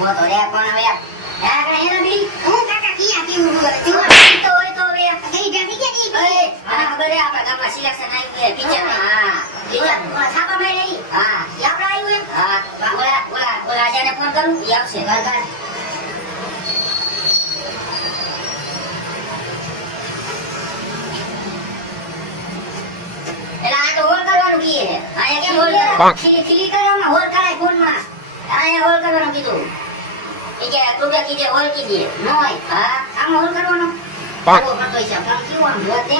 વો તો રે કોણ હવે આ કણે હેલો બી હું કાકા કિયા કેવું બોલે જો તો હોય તો રે કઈ જાતી કે એ મને ખબર હે આપણા ગામમાં સિલેક્શન આવ્યું છે ટીચર હા ટીચર છાપા માં નહીં હા ઈ આપણે આવ્યું હા ઓલા રાજાને ફોન કરું ઈ આવશે ઘર ઘર એલા આ તો હોલ કરવાનું કીએ છે આયા કેમ હોલ ખીલી કરવામાં હોલ કરાય ફોનમાં આયા હોલ કરવાનું કીધું એ કે રૂપિયા કીધે હોલ કીધે નો હોય હા આમ હોલ કરવાનો પાકો પણ પૈસા પણ કેવું આમ જોતે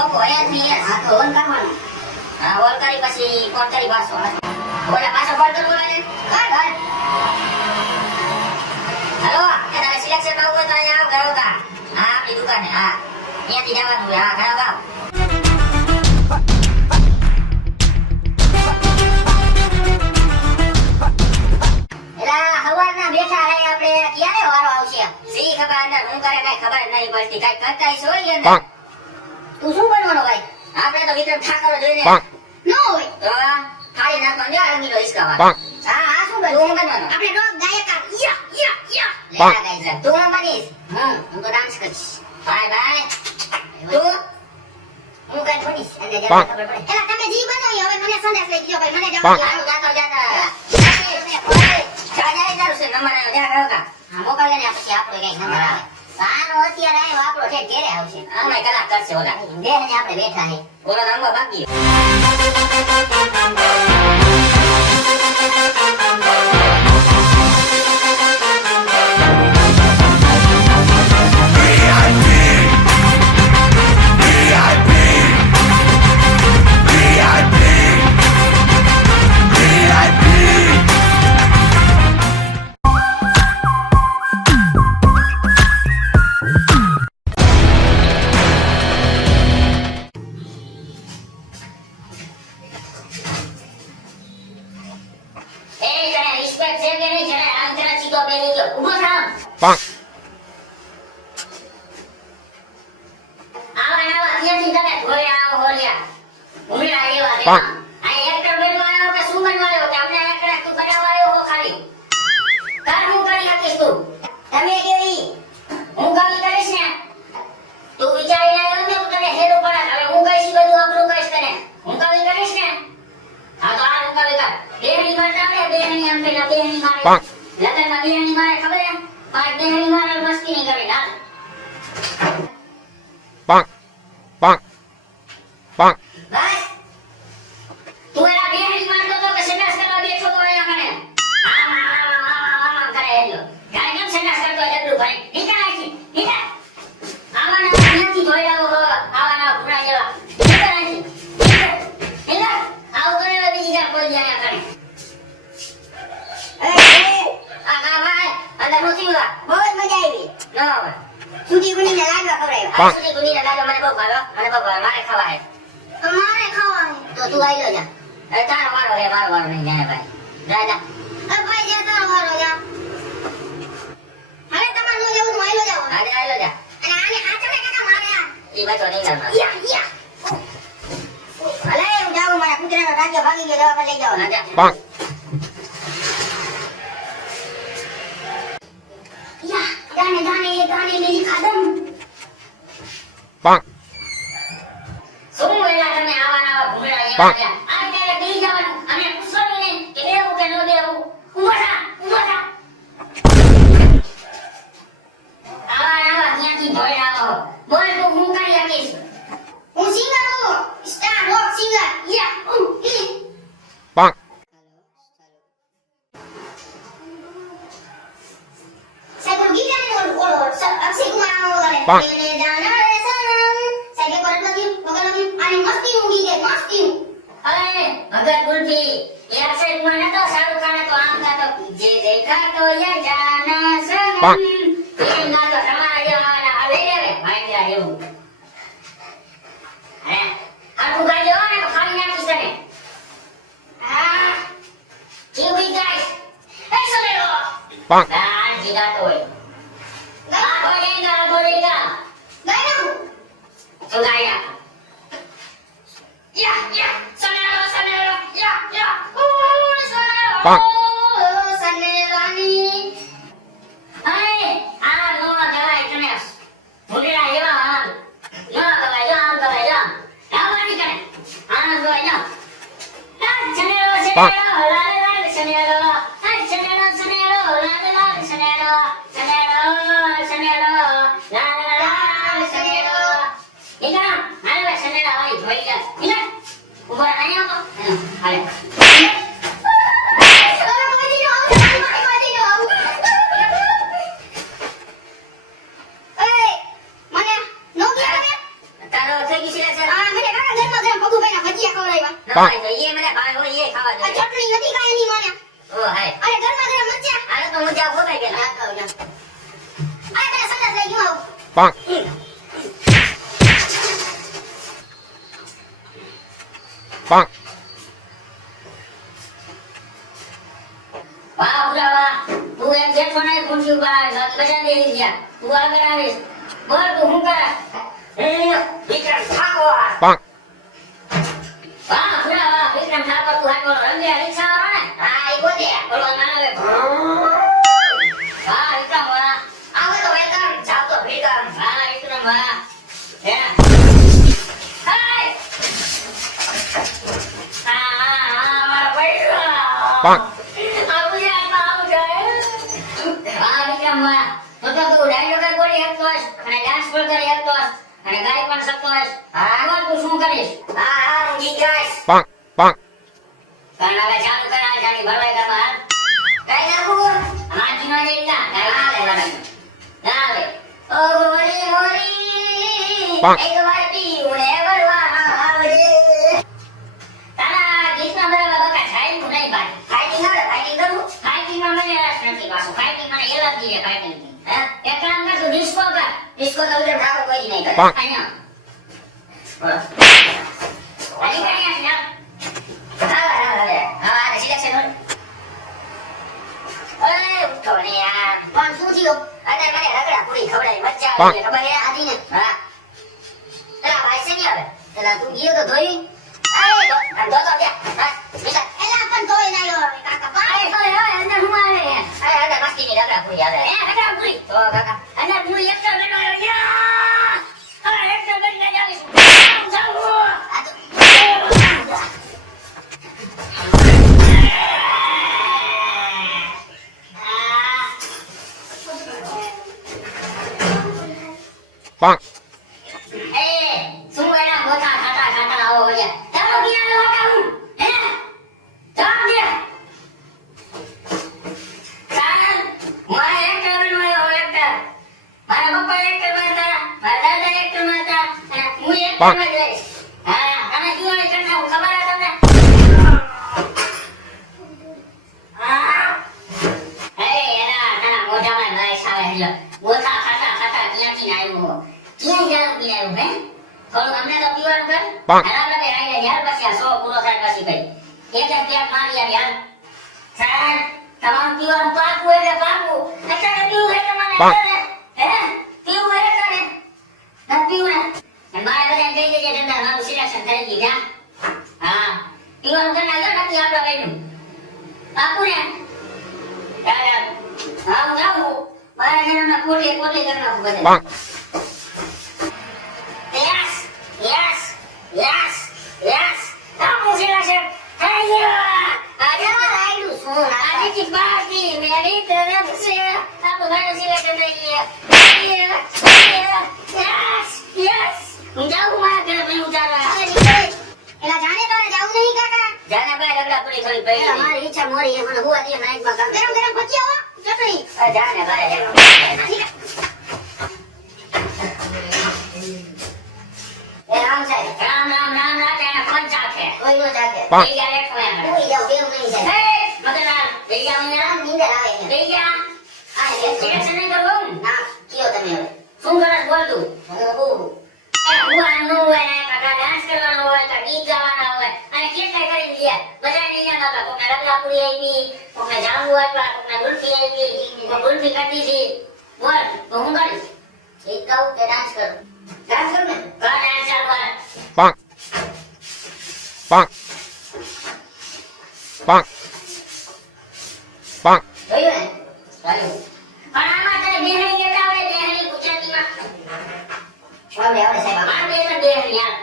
ઓકો એની હા તો હોલ કરવાનો હા હોલ કરી પછી ફોન કરી પાછો ઓલા પાછો ફોન કરવો ને કર હેલો તારે સિલેક્શન માં હોય તો અહીંયા આવ ગયો કા હા આપણી દુકાને હા અહીંયાથી જવાનું હા ઘણા ગાવ બેઠા હે આપણે ક્યારે વારો આવશે સી ખબર અંદર હું કરે કઈ ખબર નહીં પડતી કઈ કરતા છો ઈ અંદર તું શું બનવાનો ભાઈ આપણે તો વિક્રમ ઠાકોર જોઈને નો હોય તો ખાલી નાખો ને આરંગીનો હિસકાવા હા શું બનવાનું તું બનવાનો આપણે રોક ગાયકા યા લેલા ગાઈઝ તું બનીશ હું તો ડાન્સ કરીશ બાય બાય તું હું કઈ બનીશ અને જરા ખબર પડે એલા તમે જી બનો હવે મને સંદેશ લઈ ગયો ભાઈ મને જવા જાતા ચાજાય તારું છે નંબર આવ્યો ત્યાં ગયો કા હા મોકલે ને પછી આપણો કઈ નંબર આવે સાનો અત્યારે આવ્યો આપણો ઠેક ઘેરે આવશે અમે કલાક કરશે ઓલા દેહ ને આપણે બેઠા હે ઓલા રંગો બાકી Bonk. Bonk. Bonk. લગન માં બેહણી મારે ખબર હે પાંચ બેહણી મારે મસ્તી નહીં કરે ના Bonk. Bonk. Bonk. બસ તું એના બેહણી મારતો તો કે સંડાસ કરવા બેઠો તો અહીંયા કને આમ કરે હેલો ગાય કેમ સંડાસ કરતો જબરું ભાઈ નીકળ આથી નીકળ આવાના અહીંયાથી જોઈ આવો આવાના ભૂરા જેવા નીકળ આથી નીકળ આવ કરે બીજી જા કોઈ અહીંયા કરે બહુ જ મજા આવી ના સુધી ગુની લાડવા ખવડાવ્યા સુધી ગુની લાડવા મને બહુ ભાવ્યો મારે ખાવા હે તો મારે ખાવા હે તો તું આઈ જા એ તારો વારો રે મારો વારો નહીં જાને ભાઈ જા જા એ ભાઈ જા તારો વારો જા હવે તમારું લેવું હું આઈલો જાવ આજે આઈલો જા અને આને આ ચમે કાકા મારે આ ઈ બાતો નહીં ના યા અલે હું જાઉં મારા કુતરાનો ડાગ્યો ભાગી ગયો દવા પર લઈ જાવ ના જા Bonk. गाने मेरी कदम Bonk. શું વેલા તમે આવાના ભૂંગળા જેવા છે આ ત્યારે બેહી જવાનું અમે પૂછવાનું ને કે બેહું કે ન બેહું ઊભા થા આવા અહીંયાથી જોઈ આવો બોલ તું હું કરી શકીશ હું સિંગર હું સ્ટાર રોક સિંગર યા Bonk. अक्षय कुमार Bonk. ले जाना रे सनम साइड पर लगी बगल लगी आने मस्ती होगी ये मस्ती अरे भगत गुलटी ये अक्षय कुमार ना तो शाहरुख खान तो आम का तो जे देखा तो ये जाना सनम ये ना तो हमारा ये वाला अरे रे भाई जा ये अरे अब तू गाड़ी हो ना खाली ना किसने क्यों भी गाइस ऐसा ले लो Bonk. आज जीता तो है बोलेगा गाना सुनाया या सुना लो या Bonk. सुने શનેડો લાલ લાલ શનેડો આ શનેડો શનેડો લાલ લાલ શનેડો શનેડો શનેડો લાલ લાલ શનેડો ઈકા હાલે શનેડા વાળી જોઈ લે ઈકા ઉભા નહીં આવો હાલે તારો થઈ ગઈ સિલેક્શન ના ભાઈ તો એ મને ભાઈ હોય એ ખાવા દે ઓ હાય આને તો મજા ગોબાઈ ગયેલા bonk, bonk, વાહ ઉડાવા તું એમ જેઠો નહીં ખુરશી ઉપર આવે બાકી બધા બેસી ગયા તું આગળ આવીશ બોલ તું શું કરે વિક્રમ ઠાકોર bonk, વાહ ઉડાવા વિક્રમ ઠાકોર તું હાકો રંગિયા રિક્ષા વાળો ને હા ઈ બોલે બોલો નાવે વાહ વિક્રમ વાહ આવો તો વેલકમ જાવ તો વેલકમ વાહ વિક્રમ વાહ હે હાય મારો પૈસા bonk, આવું જાય વાહ વિક્રમ વાહ તો તું ડાયલોગ બોલી શકતો હશ અને ડાન્સ પણ કરી શકતો હશ અને ગાઈ પણ શકતો હશ બોલ તું શું કરીશ હા હા હું જીત જઈશ bonk, bonk, કારણ હવે ચાલુ કરા જાની ભરવાઈ કરવા કઈ નાખું હાથી નો દેતા હા લેવાનું ના લે ઓ મોરી મોરી પાંચ. એક વાર પીઉને વળવા આવજે તારા ગીતમાં બરાબર બકા થાય હું નહીં બાકી ફાઇટિંગ આવે ફાઇટિંગ કરું ફાઇટિંગમાં મને રસ નથી પાછું ફાઇટિંગ મને એલર્જી છે ફાઇટિંગ હે એક કામ કર તું ડિસ્કો કર ડિસ્કો તો વિક્રમ ઠાકોર કોઈ નહીં કરે bonk, અહીંયા અહીં કઈ આ હા આ સિલેક્શન ઓય ઉઠો ને યાર કોણ શું થયું અને મને રગડા પૂરી ખવડાવી મજા આવી ખબર હે આદી ને હા એલા ભાઈ છે ને હવે એલા તું ગયો તો ધોઈ આય તો તો કે હા બીજા એલા પણ ધોઈ નાયો હવે કાકા અરે બાય ઓય અંદર હું આવે છે આય આને મસ્તી ની રગડા પૂરી આવે એ રગડા પૂરી તો કાકા અંદર હું એકસો બેઠો યા અરે એકસો બેઠો જાવીશ જાવું આ તો bonk, એ શું એના મોટા ખાટા ખાટા આવો વળ્યા ચાલો બિયાનો હતા હું હે ચાલ દે ચાલ મારે એક ટર્ન મળ્યો એક્ટર મારા પપ્પા એક્ટર હતા મારા દાદા એક્ટર હતા અને હું એક્ટર માં જઈશ હા તમે જીવણી કરતા હું ખબર છે તમને હા એ એના તારા મોઢામાં નાઈસ આવે એટલે મોટા ખાટા ખાટા ક્યાંથી આવ્યો ક્યાં જાવ પીનાયું હે થોડું અમને તો પીવાનું કર પાંચ. હરાબડા બે રાઈ લે યાર પછી આ 100 પૂરો થાય પછી કઈ એક એક પેક મારી યાર યાર સાહેબ તમારું પીવાનું પાકું એટલે પાકું અત્યારે પીવું હે તમારે પાંચ. હે પીવું હે તને નથી પીવું ને અને મારે બધા કહી દેજે ધંધા મારું સિલેક્શન થઈ ગયું જા હા પીવાનું કરી નાખ્યો નથી આપણા ભાઈનું પાકું ને યાર હા હું જાઉં મારે જણામાં કોટલી કોટલી કરી નાખું બધે bonk, Yes, yes, yes, yes. Vamos a hacer. ¡Ay, આજે રાયડું શું ¡Ay, qué party! ¡Me ahorita no sé! ¡Vamos, vamos a hacer de Yes, yes. જાઉં મારા ઘરે ભાઈ ઉતારવા. એલા જાને તારે જાવું નહીં કાકા જાને ભાઈ રગડા પૂરી થોડી પડી એલા છે. મારી ઈચ્છા મોરી હે મને હુવા દે નાઈટમાં કામ ગરમ ગરમ ભજીયા હો ચટણી જાને ભાઈ. એ રામ સાહેબ રામ રામ રામ રામ તેના ફોન ચાખે. કોઈ નો જાગે પાંચ. લઈ ગયા લેટ માં. હુઈ જાવ કેવું નહીં જાય હે, મગનલાલ, લઈ ગયા મને. આમ નીંદર આવે છે લઈ ગયા. આ લે સિલેક્શન નહીં કરવું. ના કયો તમે હવે શું કરસ બોલ તું? હું બહુ એ હુવાનું હોય, કાકા ડાન્સ કરવાનો હોય, કાકા ગીત ગાવાના હોય, અને કેટલાય કરીને ગયા. બધાને ઇનામ આપ્યા. કોકને રગડાપુરી આપી, કોકને જાંબુ આપ્યા, કોકને ગુલ્ફી આપી, કોક ગુલ્ફી કરી દીધી. બોલ, તો હું કરીશ. ગીત ગાઉં કે ડાન્સ કરું ડાન્સ કરું ને કર ડાન્સ ચાલ બોલ. bonk, bonk, bonk, bonk, જોયું ને ચાલ્યું. પણ આમાં તને બેહણી કેતા આવડે? બેહણી ગુજરાતીમાં? આવડે આવડે સાહેબ મારે બે તો બેહણી યાર.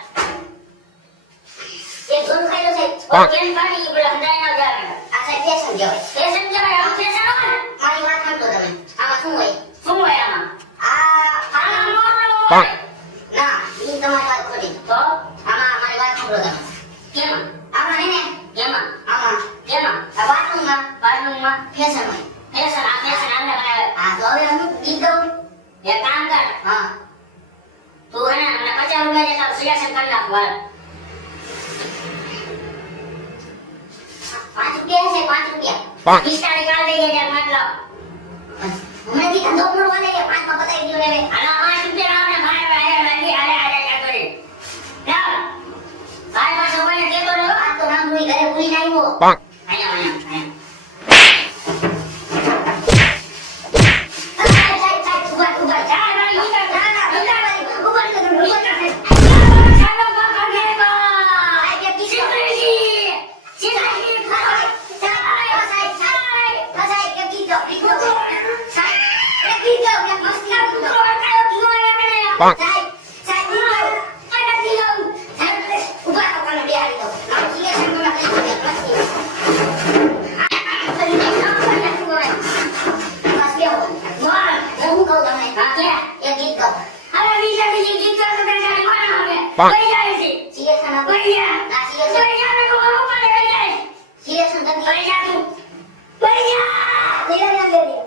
એક ધોન ખાઈ લો સાહેબ ઓ કેમ પાડી ઈ પેલા હંધાઈ ના જાવે આ સાહેબ ફેશન કહેવાય. ફેશન કહેવાય આમ ફેશન હોય ને? મારી વાત સાંભળો તમે. આમાં શું હોય? શું હોય આમાં આ આના મોરલો હોય પાંખ. ના, ઈ તમારી વાત ખોટી. તો આમાં મારી વાત સાંભળો તમે. કેમાં આમાં હે ને, કેમાં આમાં કેમાં આ બાથરૂમમાં બાથરૂમમાં ફેશન હોય. ફેશન આ ફેશન આમને બનાવે હા, તો હવે હું ગીત ગાઉં? એક કામ કર હા. તું હે ને મને 50 રૂપિયા જેટલા સિલેક્શન કરી નાખ વાર 5 રૂપિયા છે, 5 રૂપિયા. પાંખ. પિસ્તાળી કાઢ દઈએ ત્યાં મતલબ હમણાંથી ધંધો પૂરો વાલે કે 5 માં બતાવી દ્યો ને હવે. આના 5 રૂપિયા આવને મારે ભાઈ ભાઈ હાલે હાલે ક્યાં કરે ચાલ ભાઈ પાસે હોય ને કેતો રહ્યો આ તો રામ રોઈ ઘરે ભૂલીને આવ્યો. પાંખ. અહીંયા અહીંયા સાહેબ, સાહેબ, સાહેબ, ઉભા, ઉભા. ચાલ ભાઈ ઉતર ના, ના, ઉભા રહી, ઉભા રહી તમે, ઉભા રહી. સાહેબ, એક ગીત ગાઓ. સાહેબ, એક ગીત ગાઓ, ગીત ગાઓ. સાહેબ, એક ગીત ગાઓ, એક મસ્તી આપું તો. પાંખ. સાહેબ, સાહેબ, ઉભા રહો. સાહેબ, ઉભા રહો, કોને બેહાડી દો. આમ સિલેક્શન કોને કરી દો, મસ્તી. બસ બેહો. હું કહું તમને, એક ગીત ગાઓ. સિલેક્શન આપો. ના, સિલેક્શન સિલેક્શન કરી દો. લીલા રંગ દે દો.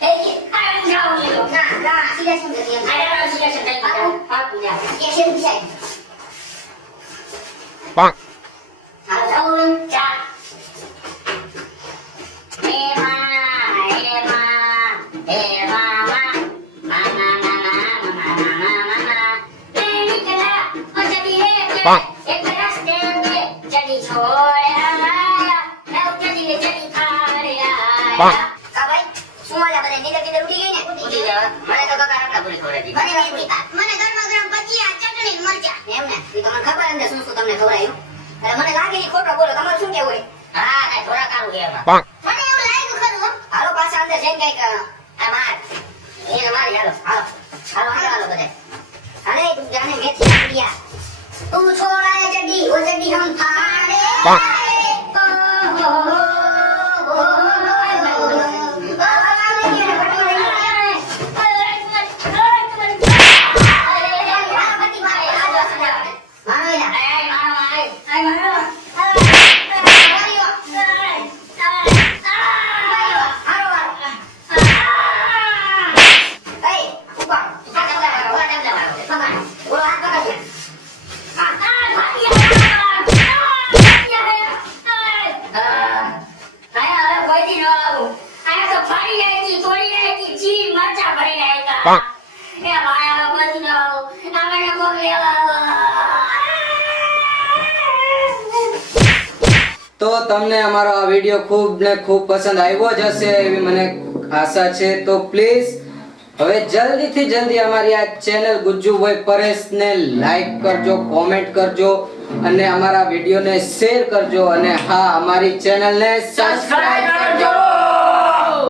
એક ગીત. ના, ના, સિલેક્શન કરી દો. એક્શન સાહેબ. પાંખ. હાલો, જાઓ હવે. પાંખ. પાંખ. કા ભાઈ, શું હાલે બધા? નીંદર બીંદર ઉડી ગઈ ને? મને તો કાકા રમતા પૂરી ખવડાવી દીધી. મને ગરમા ગરમ ભજીયા, ચટણી, મરચાં. એમ ને? ઈ તો મને ખબર અંદર શું શું તમને ખવડાવ્યું. એટલે મને લાગે ઈ ખોટો બોલો. તમારે શું કહેવું હોય? પાંખ. મને એવું લાગ્યું ખરું હો. હાલો પાછા અંદર જઈને કંઈક આ માર. એને મારી હાલો. હાલો. હાલો, હાલો, હાલો બધાય. હાલે, તું જાને મેથી આંબિયા. તું છોડાય ચड्डी, वो चड्डी हम फाड़े. પાંખ. પાંખ. તો તમને અમારો આ વિડિયો ખૂબ ને ખૂબ પસંદ આવ્યો જ હશે એવી મને આશા છે. તો પ્લીઝ હવે જલ્દીથી જલ્દી અમારી આ ચેનલ ગુજ્જુભાઈ પરેશને લાઈક કરજો, કોમેન્ટ કરજો અને અમારા વિડિયોને શેર કરજો અને હા અમારી ચેનલને સબસ્ક્રાઇબ